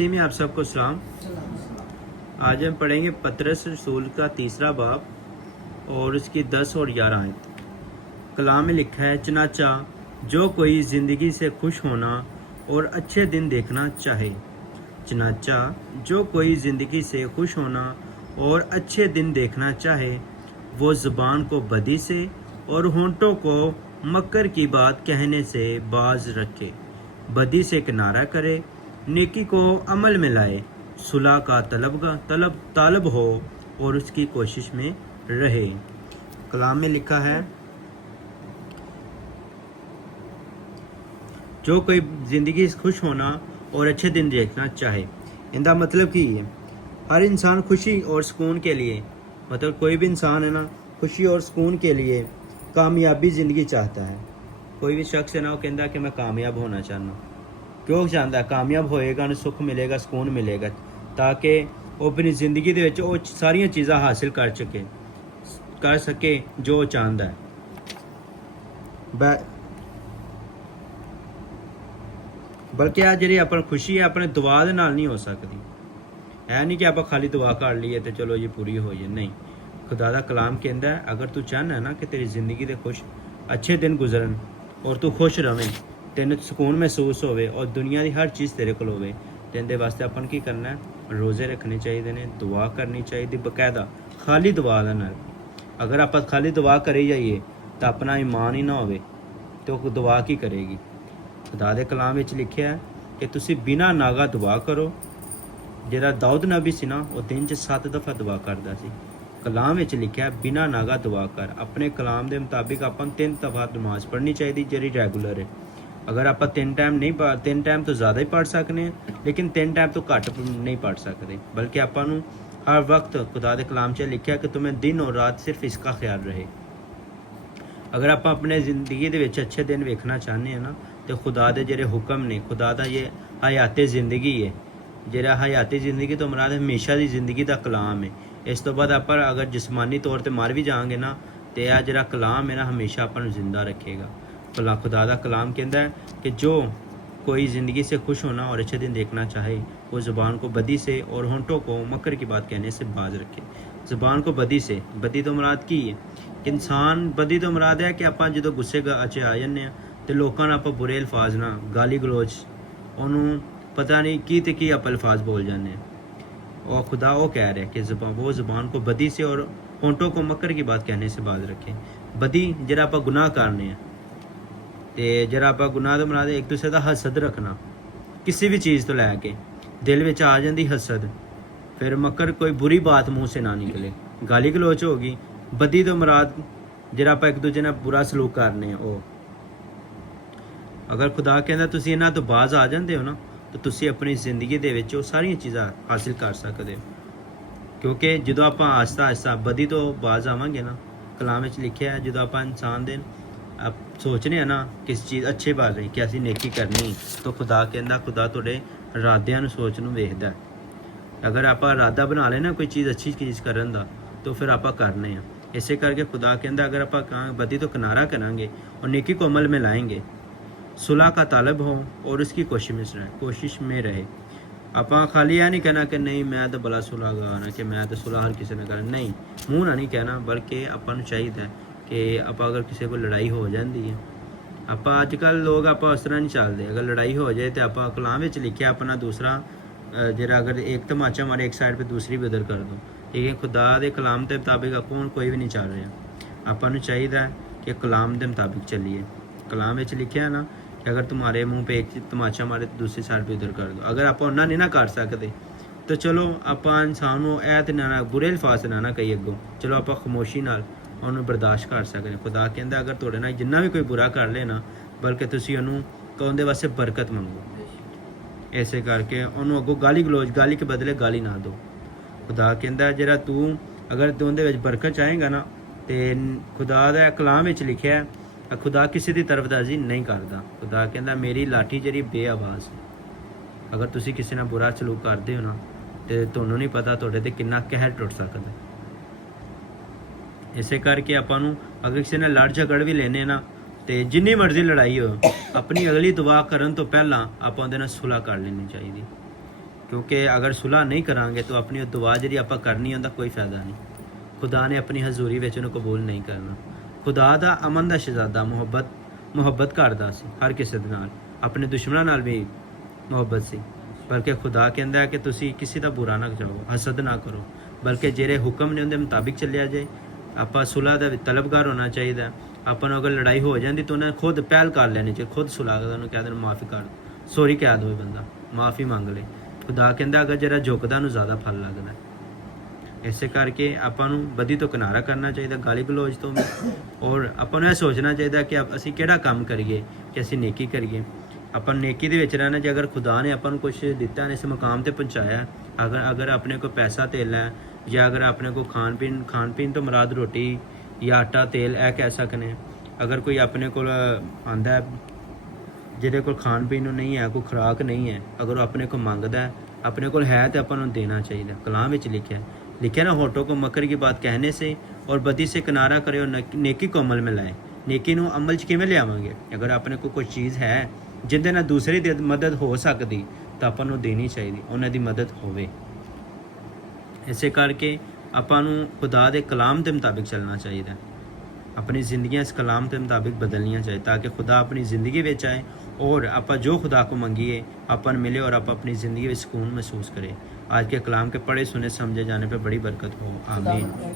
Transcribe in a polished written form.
मसीह में आप सबको सलाम। आज हम पढ़ेंगे पतरस रसूल का 3रा बाब और उसकी 10 और 11 आयत। कलाम में लिखा है, चनाचा जो कोई ज़िंदगी से खुश होना और अच्छे दिन देखना चाहे, चनाचा जो कोई ज़िंदगी से खुश होना और अच्छे दिन देखना चाहे, वो ज़ुबान को बदी से और होंठों को मक्कर की बात कहने से बाज रखे, बदी से किनारा करे, नेकी को अमल में लाए, सुलह का तालब हो और उसकी कोशिश में रहे। कलाम में लिखा है, जो कोई ज़िंदगी से खुश होना और अच्छे दिन देखना चाहे। इनका मतलब की है, हर इंसान खुशी और सुकून के लिए, मतलब कोई भी इंसान है ना, खुशी और सुकून के लिए कामयाबी ज़िंदगी चाहता है। कोई भी शख्स है ना, वो कहता कि मैं कामयाब होना चाहना। क्यों चाहता है? कामयाब होएगा ना, सुख मिलेगा, सुकून मिलेगा, ताकि वो अपनी ज़िंदगी दे विच वो सारियां चीज़ां हासिल कर सके जो वो चाहता है। बल्कि आ जी अपन खुशी है अपने दुआ दे नाल नहीं हो सकती। है नहीं कि आप खाली दुआ कर लीए तो चलो जी पूरी हो जाए, नहीं। खुदा दा कलाम कहता है, अगर तू चाहना है ना कि तेरी ज़िंदगी दे खुश अच्छे दिन गुजरन और तू खुश रवें, तेन सुकून महसूस होवे और दुनिया की हर चीज़ तेरे को होवे, तेरे वास्ते अपन की करना है? रोज़े रखने चाहिए ने, दुआ करनी चाहिए बकायदा, खाली दुआ नाल। अगर आप खाली दुआ करे जाइए तो अपना ईमान ही ना होवे तो दुआ की करेगी। खुदा दे कलाम विच लिखिया है कि तुसी बिना नागा दुआ करो। जिहड़ा दाऊद नबी सी ना, वो दिन 7 दफ़ा दुआ करता सी। कलाम विच लिखिया है, बिना नागा दुआ कर। अपने कलाम के मुताबिक अपन 3 दफ़ा नमाज पढ़नी चाहिए जी रैगूलर है। अगर आप 3 टाइम नहीं 3 टाइम तो ज़्यादा ही पढ़ सकते हैं, लेकिन 3 टाइम तो घट नहीं पढ़ सकते, बल्कि आपां हर वक्त खुदा दे कलाम च लिखिया कि तुम्हें दिन और रात सिर्फ इसका ख्याल रहे। अगर आप अपने ज़िंदगी दे विच अच्छे दिन वेखना चाहते हैं ना, तो खुदा दे जेरे हुक्म ने, खुदा दा ये हयाते ज़िंदगी है, जेरा हयाती ज़िंदगी तो मुराद हमेशा की ज़िंदगी का कलाम है। इस तो बाद आप अगर जिसमानी तौर पर मर भी जाएंगे ना, तो यह जरा कलाम है ना, हमेशा अपन जिंदा रखेगा। खुदा दा कलाम कहता है कि जो कोई ज़िंदगी से खुश होना और अच्छे दिन देखना चाहे, वो ज़ुबान को बदी से और होंठों को मकर की बात कहने से बाज रखे। ज़ुबान को बदी से, बदी तो मुराद की है कि इंसान, बदी तो मुराद है कि आप जो गुस्से अच्छे आ जाने तो लोगों ने आप बुरे अल्फाज ना, गाली गलोच, उन्होंने पता नहीं की आप अल्फाज बोल जाने। और खुदा वो कह रहा है कि वो ज़ुबान को बदी से और होंठों को मकर की बात कहने से बाज रखे। बदी जरा आप गुनाह करने हैं, तो जरा आप गुनाह तो मुराद एक दूसरे का हसद रखना, किसी भी चीज़ तो लैके दिल में आ जाती हसद, फिर मकर कोई बुरी बात मुँह से ना निकले, गाली गलोच होगी। बदी तो मुराद जरा आप एक दूसरे ने बुरा सलूक करने वो। अगर खुदा कहता तुसी इन्हां तो बाज आ जाते हो ना, तो तुसी अपनी ज़िंदगी दे विच वो सारियां चीज़ां हासिल कर सकते हो, क्योंकि जो आप आहिस्ता आहिस्ता बदी तो बाज आवांगे ना, कलाम विच लिखिया है, जो आप इंसान दे आप सोचने हैं ना किस चीज़ अच्छे बारे कि असीं नेकी करनी, तो खुदा कहता, खुदा तुहाडे इरादियां नूं सोच नूं वेखदा है। अगर आप इरादा बना लेना कोई चीज़ अच्छी चीज़ करन दा, तो फिर आप करने हैं। इसे करके खुदा कहता, अगर आप बदी तो किनारा करांगे और नेकी को अमल में लाएंगे, सुलह का तालब हो और उसकी कोशिश में रहे। आप खाली यह नहीं कहना कि नहीं मैं तो बड़ा सुलह गाना, कि मैं तो सुलह हर किसी ने करना, नहीं, मुँह ना नहीं कहना, बल्कि अपन चाहिए कि आप अगर किसी को लड़ाई हो जाती है, आप अजकल लोग आप उस तरह नहीं चलते। अगर लड़ाई हो जाए तो आप कलाम में लिखे अपना दूसरा जरा अगर एक तमाचा मारे एक साइड पे दूसरी भी उधर कर दो, लेकिन खुदा के कलाम के मुताबिक कोई भी नहीं चल रहा। अपन चाहिए कि कलाम के मुताबिक चलिए। कलाम में लिखे है ना कि अगर तुम्हारे मुंह पे एक तमाचा मारे तो दूसरी साइड पे उधर कर दो। अगर आप उन्ना नहीं ना कर सकते तो चलो आप इंसान को ऐ ना बुरे अल्फाज ना कही अगों, चलो आप खामोशी नाल उन्होंने बर्दाश्त कर सकते। खुदा कहता अगर थोड़े ना जिन्ना भी कोई बुरा कर ले ना, बल्कि तुसी उन्होंने उनके वास्ते बरकत मंगो। इसे करके उन्होंने अगों गाली गलोच, गाली के बदले गाली ना दो। खुदा कहता जरा तू अगर तू उनके बरकत चाहेगा ना, तो खुदा का कलाम में लिखा है, खुदा किसी की तरफदारी नहीं करता। खुदा कहता मेरी लाठी जरी बेआवाज़। अगर तुसी किसी ने बुरा सलूक करते हो ना, तो तुहानूं नहीं पता तुहाडे ते कितना कहर टुट सकता। इसे करके आपां नूं अगर किसी ने लड़ झगड़ भी लेने ना, तो जिन्नी मर्जी लड़ाई हो, अपनी अगली दुआ करन तो पहला आपां उहदे नाल सुलह कर लेनी चाहिए, ਕਿਉਂਕਿ ਅਗਰ ਸੁਲ੍ਹਾ ਨਹੀਂ ਕਰਾਂਗੇ ਤਾਂ ਆਪਣੀ ਉਹ ਦੁਆ ਜਿਹੜੀ ਆਪਾਂ ਕਰਨੀ ਉਹਦਾ ਕੋਈ ਫਾਇਦਾ ਨਹੀਂ। ਖੁਦਾ ਨੇ ਆਪਣੀ ਹਜ਼ੂਰੀ ਵਿੱਚ ਉਹਨੂੰ ਕਬੂਲ ਨਹੀਂ ਕਰਨਾ। ਖੁਦਾ ਦਾ ਅਮਨ ਦਾ ਸ਼ਹਿਜ਼ਾਦਾ ਮੁਹੱਬਤ ਕਰਦਾ ਸੀ ਹਰ ਕਿਸੇ ਦੇ ਨਾਲ, ਆਪਣੇ ਦੁਸ਼ਮਣਾਂ ਨਾਲ ਵੀ ਮੁਹੱਬਤ ਸੀ। ਬਲਕਿ ਖੁਦਾ ਕਹਿੰਦਾ ਹੈ ਕਿ ਤੁਸੀਂ ਕਿਸੇ ਦਾ ਬੁਰਾ ਨਾ ਚਾਹੋ, ਹਸਦ ਨਾ ਕਰੋ, ਬਲਕਿ ਜਿਹੜੇ ਹੁਕਮ ਨੇ ਉਹਦੇ ਮੁਤਾਬਿਕ ਚੱਲਿਆ ਜਾਏ। ਆਪਾਂ ਸੁਲ੍ਹਾ ਦਾ ਵੀ ਤਲਬਗਾਰ ਹੋਣਾ ਚਾਹੀਦਾ। ਆਪਾਂ ਨੂੰ ਅਗਰ ਲੜਾਈ ਹੋ ਜਾਂਦੀ ਤਾਂ ਉਹਨੇ ਖੁਦ ਪਹਿਲ ਕਰ ਲੈਣੀ ਚਾਹੀਦੀ, ਖੁਦ ਸੁਲ੍ਹਾ ਉਹਨੂੰ ਕਹਿ ਦੇਣਾ ਮਾਫੀ ਕਰ, ਸੋਰੀ ਕਹਿ ਦੋ ਬੰਦਾ, ਮਾਫੀ ਮੰਗ ਲੇ। ਖੁਦਾ ਕਹਿੰਦਾ ਅਗਰ ਜਿਹੜਾ ਝੁਕਦਾ ਨੂੰ ਜ਼ਿਆਦਾ ਫਲ ਲੱਗਦਾ। ਇਸੇ ਕਰਕੇ ਆਪਾਂ ਨੂੰ ਬਦੀ ਤੋਂ ਕਿਨਾਰਾ ਕਰਨਾ ਚਾਹੀਦਾ, ਗਾਲੀ ਗਲੋਚ ਤੋਂ ਵੀ। ਔਰ ਆਪਾਂ ਨੂੰ ਇਹ ਸੋਚਣਾ ਚਾਹੀਦਾ ਕਿ ਅਸੀਂ ਕਿਹੜਾ ਕੰਮ ਕਰੀਏ ਕਿ ਅਸੀਂ ਨੇਕੀ ਕਰੀਏ। ਆਪਾਂ ਨੇਕੀ ਦੇ ਵਿੱਚ ਰਹਿਣਾ। ਜੇ ਅਗਰ ਖੁਦਾ ਨੇ ਆਪਾਂ ਨੂੰ ਕੁਝ ਦਿੱਤਾ ਨੇ, ਇਸ ਮੁਕਾਮ ਤੇ ਪਹੁੰਚਾਇਆ, ਅਗਰ ਆਪਣੇ ਕੋਲ ਪੈਸਾ ਤੇਲ ਹੈ ਜਾਂ ਅਗਰ ਆਪਣੇ ਕੋਲ ਖਾਣ ਪੀਣ ਤੋਂ ਮੁਰਾਦ ਰੋਟੀ ਜਾਂ ਆਟਾ ਤੇਲ ਇਹ ਕਹਿ ਸਕਨੇ। ਅਗਰ ਕੋਈ ਆਪਣੇ ਕੋਲ ਆਂਦਾ ਜਿਹਦੇ ਕੋਲ ਖਾਣ ਪੀਣ ਨੂੰ ਨਹੀਂ ਹੈ, ਕੋਈ ਖੁਰਾਕ ਨਹੀਂ ਹੈ, ਅਗਰ ਉਹ ਆਪਣੇ ਕੋਲ ਮੰਗਦਾ, ਆਪਣੇ ਕੋਲ ਹੈ ਤੇ ਆਪਾਂ ਨੂੰ ਦੇਣਾ ਚਾਹੀਦਾ। ਕਲਾਮ ਵਿੱਚ लिखे ना, होठों को मकर की बात कहने से और बदी से किनारा करे और नेकी को अमल में लाए। नेकी ਨੂੰ ਅਮਲ 'ਚ ਕਿਵੇਂ ਲਿਆਵਾਂਗੇ? ਅਗਰ ਆਪਣੇ ਕੋਲ ਕੋਈ ਚੀਜ਼ ਹੈ ਜਿਹਦੇ ਨਾਲ ਦੂਸਰੇ ਦੀ ਮਦਦ ਹੋ ਸਕਦੀ ਤਾਂ ਆਪਾਂ ਨੂੰ ਦੇਣੀ ਚਾਹੀਦੀ, ਉਹਨਾਂ ਦੀ ਮਦਦ ਹੋਵੇ। ਇਸੇ ਕਰਕੇ ਆਪਾਂ ਨੂੰ ਖੁਦਾ ਦੇ ਕਲਾਮ ਦੇ ਮੁਤਾਬਿਕ ਚੱਲਣਾ ਚਾਹੀਦਾ। ਆਪਣੀ ਜ਼ਿੰਦਗੀਆਂ ਇਸ ਕਲਾਮ ਦੇ ਮੁਤਾਬਿਕ ਬਦਲਣੀਆਂ ਚਾਹੀਏ ਤਾਂ ਕਿ ਖੁਦਾ ਆਪਣੀ ਜ਼ਿੰਦਗੀ ਵਿੱਚ ਆਏ और आप जो खुदा को मंगिए अपन मिले और आप अपनी ज़िंदगी में सुकून महसूस करें। आज के कलाम के पढ़े सुने समझे जाने पे बड़ी बरकत हो। आमीन।